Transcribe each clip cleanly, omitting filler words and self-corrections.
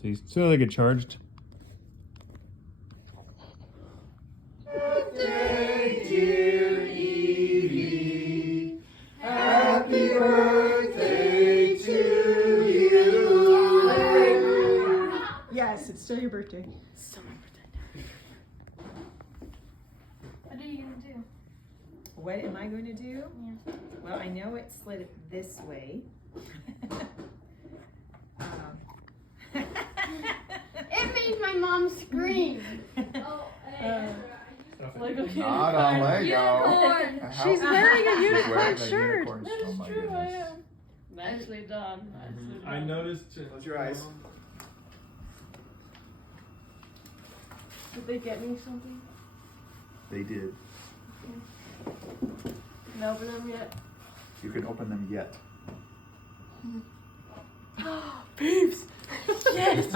See, as soon as they get charged. Birthday, dear Evie. Happy birthday to you. Yes, it's still your birthday. It's still my birthday. What are you gonna do? What am I going to do? Yeah. Well, I know it slid it this way. It made my mom scream. Lego Not on Lego. unicorn. She's wearing a She's unicorn wearing a shirt. unicorn. That Oh is my true, I goodness. am. Nicely done. Nicely done. I noticed. Close your eyes. Did they get me something? They did. Can I open them yet? You can open them yet. Peeps! Yes!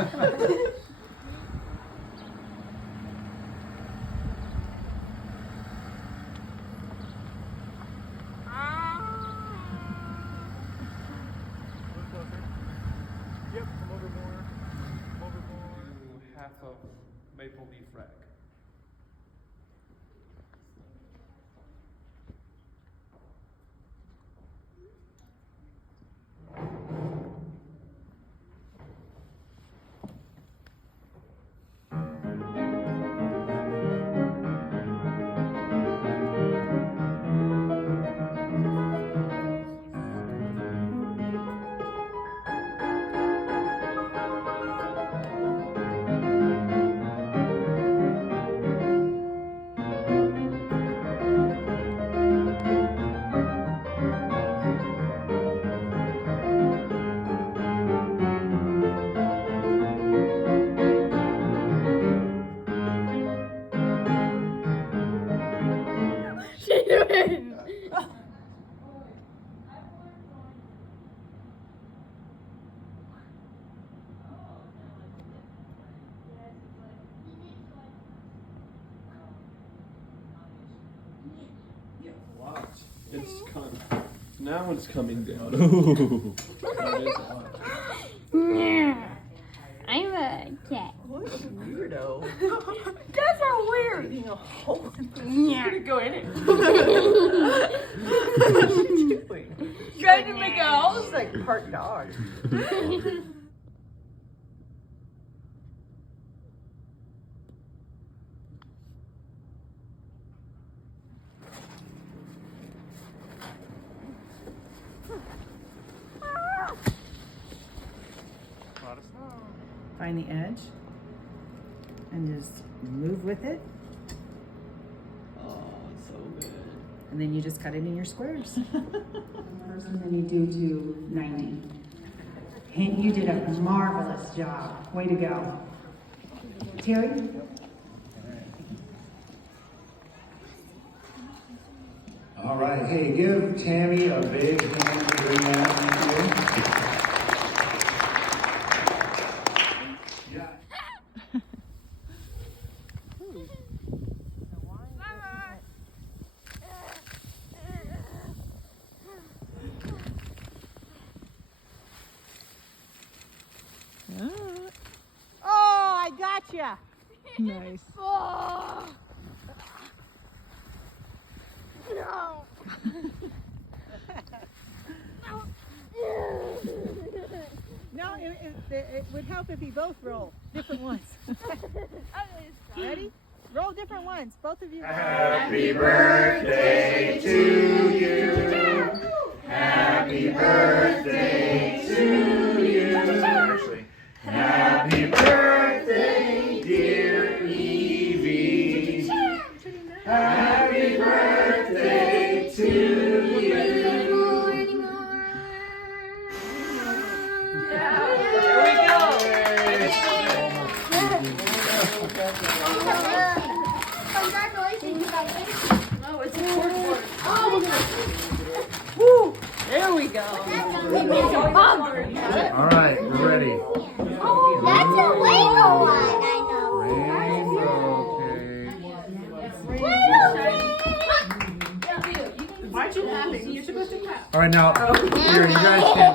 Yep, come over more. Come over more. Half of maple leaf rack. She wins! Watch. It's coming. Now it's coming down. Ooh. That is hot. I'm a cat. What a weirdo. That's so weird. Eating a hole in the Yeah. go in it. What's Trying to make a house. She's like part dog. Find the edge and just move with it. Oh, it's so good. And then you just cut it in your squares. First, and then you do to 90. And you did a marvelous job. Way to go. Terry? All right. Hey, give Tammy a big hand for doing that. Thank you. Oh, I gotcha. Nice. Oh. No. No, it would help if you both roll different ones. Ready? Roll different ones. Both of you. Happy birthday to you. Happy birthday to you. Actually, happy birthday, dear Evie. Happy birthday to you. There we go. Congratulations, Oh, it's a corkboard. Oh, There we go. All right, we're ready. oh, that's a Lego one. I know. Rainbow cake. Why'd you laughing? You're supposed to clap. All right, now, here, you guys can